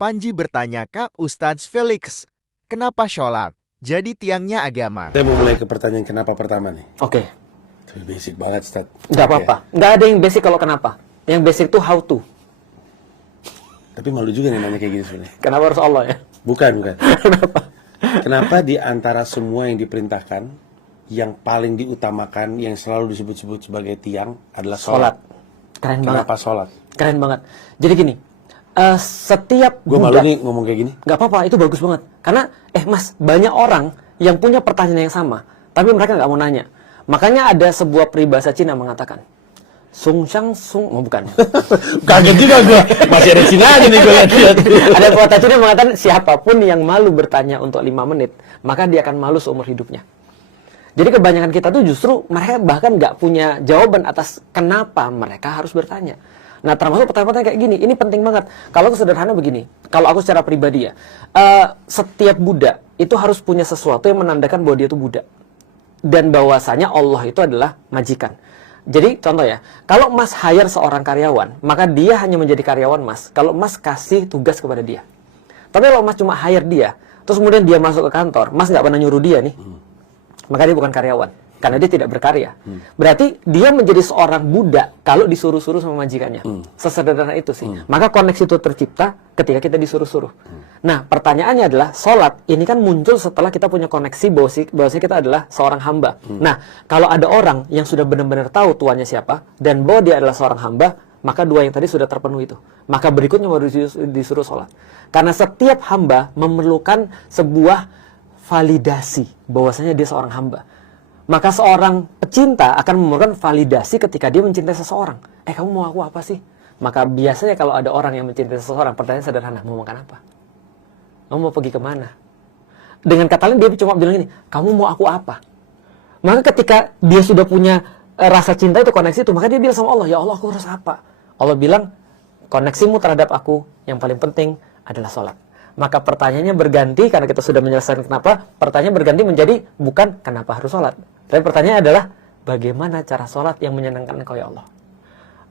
Panji bertanya ke Ustadz Felix, kenapa sholat? Jadi tiangnya agama. Saya mau mulai ke pertanyaan kenapa pertama nih. Oke. Itu basic banget, Ustaz. Nggak apa-apa. Nggak ada yang basic kalau kenapa. Yang basic itu how to. Tapi malu juga nih nanya kayak gini sebenarnya. Kenapa harus Allah ya? Bukan. Kenapa? Kenapa di antara semua yang diperintahkan, yang paling diutamakan, yang selalu disebut-sebut sebagai tiang adalah sholat? Keren banget. Kenapa sholat? Keren banget. Jadi gini, setiap Gue malu nih ngomong kayak gini. Nggak apa-apa, itu bagus banget. Karena, Mas, banyak orang yang punya pertanyaan yang sama, tapi mereka nggak mau nanya. Makanya ada sebuah peribahasa Cina mengatakan, Sung Shang Sung, oh bukan. Kaget juga gue. Masih ada Cina aja nih gue lihat. Ada pepatah Cina yang mengatakan, siapapun yang malu bertanya untuk 5 menit, maka dia akan malu seumur hidupnya. Jadi kebanyakan kita tuh justru mereka bahkan nggak punya jawaban atas kenapa mereka harus bertanya. Nah, termasuk pertanyaan-pertanyaan kayak gini, ini penting banget. Kalau sederhana begini, kalau aku secara pribadi ya, setiap budak itu harus punya sesuatu yang menandakan bahwa dia itu budak. Dan bahwasanya Allah itu adalah majikan. Jadi, contoh ya, kalau Mas hire seorang karyawan, maka dia hanya menjadi karyawan Mas, kalau Mas kasih tugas kepada dia. Tapi kalau Mas cuma hire dia, terus kemudian dia masuk ke kantor, Mas nggak pernah nyuruh dia nih, maka dia bukan karyawan. Karena dia tidak berkarya. Berarti dia menjadi seorang budak kalau disuruh-suruh sama majikannya. Sesederhana itu sih. Maka koneksi itu tercipta ketika kita disuruh-suruh. Nah, pertanyaannya adalah, sholat ini kan muncul setelah kita punya koneksi bahwa kita adalah seorang hamba. Nah, kalau ada orang yang sudah benar-benar tahu tuannya siapa, dan bahwa dia adalah seorang hamba, maka dua yang tadi sudah terpenuhi itu. Maka berikutnya baru disuruh sholat. Karena setiap hamba memerlukan sebuah validasi bahwasanya dia seorang hamba. Maka seorang pecinta akan memerlukan validasi ketika dia mencintai seseorang. Kamu mau aku apa sih? Maka biasanya kalau ada orang yang mencintai seseorang, pertanyaan sederhana, mau makan apa? Kamu mau pergi kemana? Dengan kata lain dia cuma bilang ini, kamu mau aku apa? Maka ketika dia sudah punya rasa cinta itu, koneksi itu, maka dia bilang sama Allah, ya Allah aku harus apa? Allah bilang, koneksimu terhadap aku yang paling penting adalah sholat. Maka pertanyaannya berganti, karena kita sudah menyelesaikan kenapa, pertanyaan berganti menjadi bukan kenapa harus sholat. Tapi pertanyaannya adalah, bagaimana cara sholat yang menyenangkan Engkau ya Allah?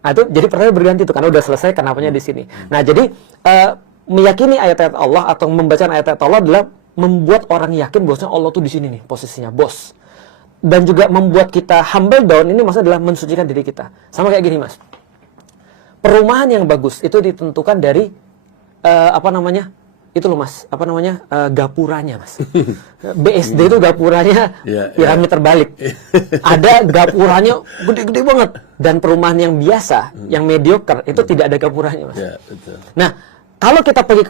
Nah, itu jadi pertanyaan berganti itu, karena udah selesai kenapanya di sini. Nah, jadi meyakini ayat-ayat Allah atau membaca ayat-ayat Allah adalah membuat orang yakin bahwasanya Allah tuh di sini nih posisinya, bos. Dan juga membuat kita humble down, ini maksudnya adalah mensucikan diri kita. Sama kayak gini, Mas. Perumahan yang bagus itu ditentukan dari itu loh Mas, gapuranya Mas. BSD itu gapuranya piramid terbalik. Ada gapuranya gede-gede banget. Dan perumahan yang biasa, yang mediocre, itu tidak ada gapuranya Mas. Ya, betul. Nah, kalau kita pergi ke